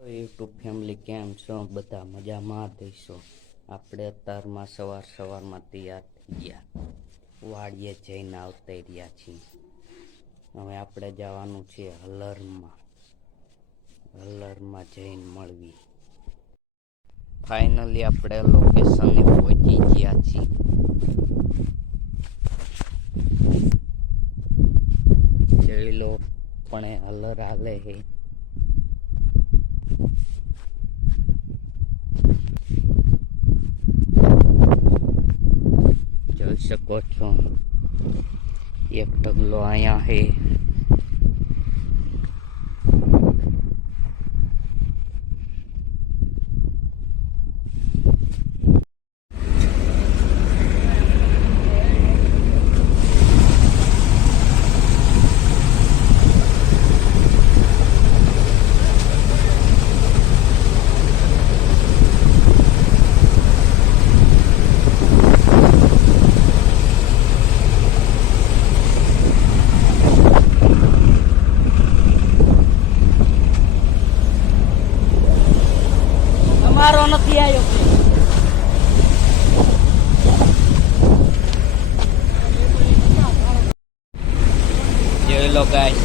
YouTube family કેમ છો? બધા મજામાં દઈશો. આપણે અત્યારમાં સવારમાં તૈયાર થઈ ગયા, વાડીએ જઈને આવતા રહ્યા છીએ. હવે આપણે જવાનું છે હલરમાં જઈને મળવી. ફાઇનલી આપણે લોકેશને પહોંચી ગયા છીએ. જોઈ લો પણ હલર હાલે છે. જોઈ શકો છો, એક ઢગલો અહીંયા છે. મારો નથી આવ્યો. જોઈ લો ગાઈસ,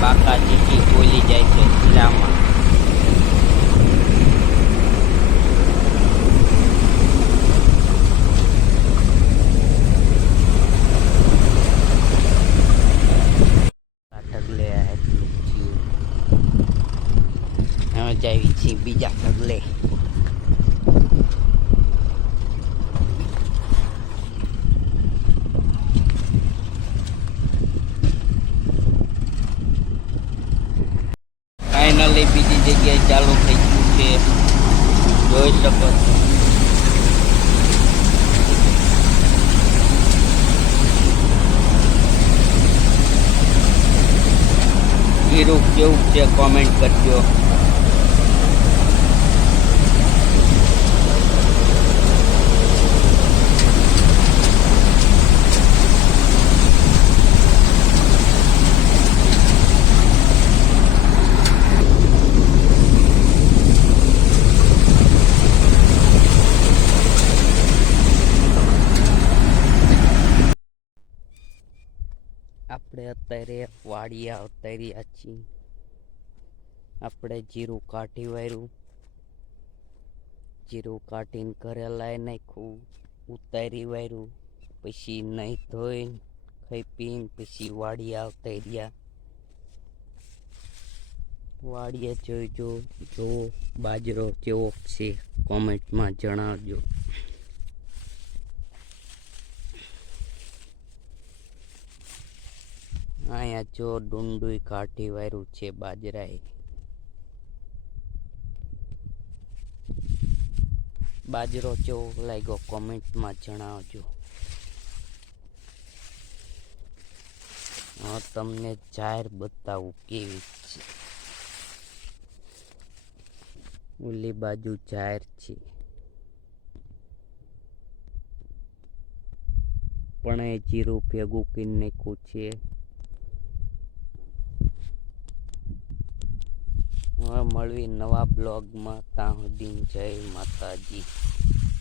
બાકા ચીટી બોલી જાય છે જિલ્લામાં. જાવી છીએ બીજા ઢગલે. ફાઇનલી બીજી જગ્યાએ ચાલુ થઈ ગયું છે, જોઈ શકો છો. હીરું કેવું છે કોમેન્ટ કરજો. આપણે અત્યારે વાડીએ આવતા રહ્યા છીએ. આપણે જીરું કાઢી વાર્યું, જીરું કાઢીને ઘરે લાવી નાખ્યું, ઉતારી વાર્યું, પછી નહીં ધોઈને ખાઈ પીને પછી વાડીએ આવતા રહ્યા. વાડીએ જોઈજો, જોવો બાજરો કેવો છે કોમેન્ટમાં જણાવજો. અહીંયા જો ડુંડુઈ કાઢી વાર્યું છે બાજરાએ. બાજરો કેવો લાગ્યો કોમેન્ટમાં જણાવજો. હા, તમને જાહેર બતાવું કેવી છે. ઓલી બાજુ જાહેર છે, પણ એ જીરું ભેગું કરી નાખ્યું છે. હવે મળવી નવા બ્લોગમાં. ત્યાં સુધી જય માતાજી.